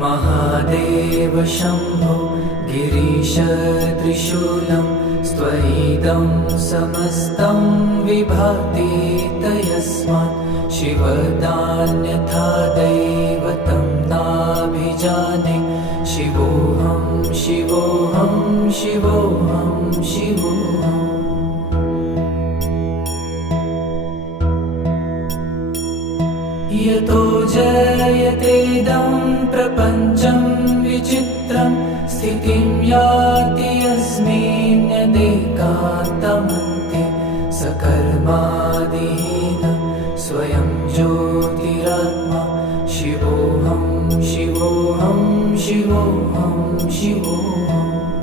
महादेव शम्भो गिरीश त्रिशूलं स्वैदं समस्तं विभाति तयस्मात् शिवदान्यथा दैवतं नाभिजाने शिवोऽहं शिवोऽहं शिवोऽहं शिवोऽहम् यतो जयतेदं प्रपञ्चं विचित्रं स्थितिं याति यस्मिन्नेकान्तमन्ते सकर्मादिहीनं स्वयं ज्योतिरात्मा शिवोऽहं शिवोऽहं शिवोऽहं शिवोऽहम्